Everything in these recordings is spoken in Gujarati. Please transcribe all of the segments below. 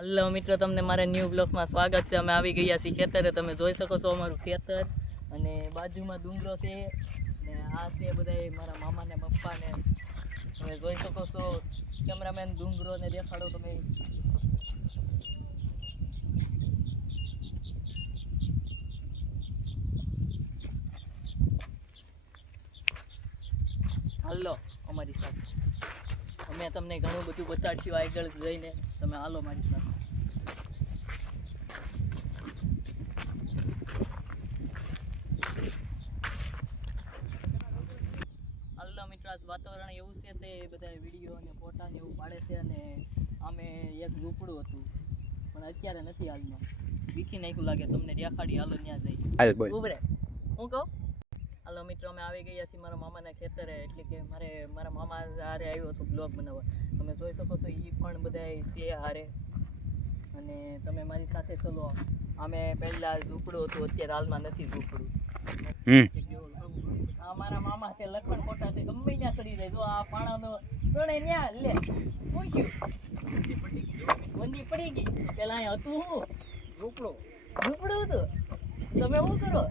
હલો મિત્રો, તમને મારા ન્યૂ બ્લોગમાં સ્વાગત છે. અમે આવી ગયા છીએ ખેતરે. તમે જોઈ શકો છો અમારું ખેતર અને બાજુમાં ડુંગરો છે ને આ છે બધા મારા મામા ને પપ્પા ને. તમે જોઈ શકો છો. કેમેરામેન ડુંગરો ને દેખાડો તમે. હાલો અમારી સાથે, અમે તમને ઘણું બધું બતાડશું આગળ જઈને. તમે હાલો મારી સાથે. હાલો મિત્રો, આજ વાતાવરણ એવું છે તે બધા વિડીયો અને ફોટા ને એવું પાડે છે. અને અમે એક ઝૂંપડું હતું પણ અત્યારે નથી હાલમાં, વીખી નાખ્યું લાગે. તમને દેખાડી, હાલો ત્યાં જઈ ઉભરે. હું કહું, હાલો મિત્રો, અમે આવી ગયા છીએ મારા મામાના ખેતરે. એટલે કે મારા મામા હારે આવ્યો હતો બ્લોગ બનાવવા. તમે જોઈ શકો છો, એ પણ બધા છે હારે. અને તમે મારી સાથે ચલો. અમે પહેલા ઝૂંપડું હતું, અત્યારે હાલમાં નથી ઝૂંપડું. આ મારા મામા છે, લખણ ખોટા છે, ગમે ત્યાં ચડી જાય. જો આ પાણાનો સણે ન્યા લે પૂછ્યું વંડી પડી ગઈ. પેલા અહીંયા હતું હું ઝૂંપડું હતું. તમે શું કરો?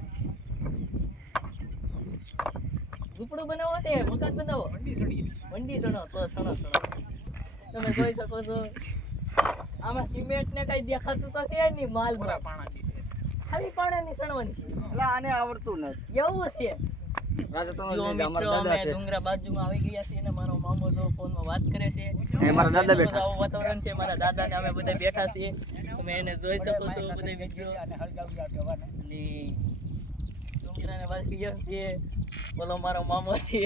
ઝૂંપડું બનાવો તે મકાન બનાવો, વંડી સણો તો સણો. તમે જોઈ શકો છો, આમાં સિમેન્ટ ને કઈ દેખાતું તો છે નહીં. માલ ખાલી પાણાની સણવાની છે. એટલે આને આવડતું નથી એવું છે. ડુંગરા બાજુમાં આવી ગયા છે અને મારો મામો જો ફોનમાં વાત કરે છે. મારા દાદા બેઠા. આવું વાતાવરણ છે. મારા દાદા ને અમે બધા બેઠા છીએ. તમે એને જોઈ શકો છો બધા વિડીયો. અને ડુંગરાને વાત કરી છે. બોલો મારો મામો છે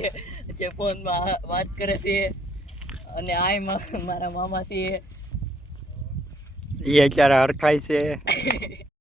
જે ફોનમાં વાત કરે છે. અને આય મારા મામા છે, એ અત્યારે હરખાય છે.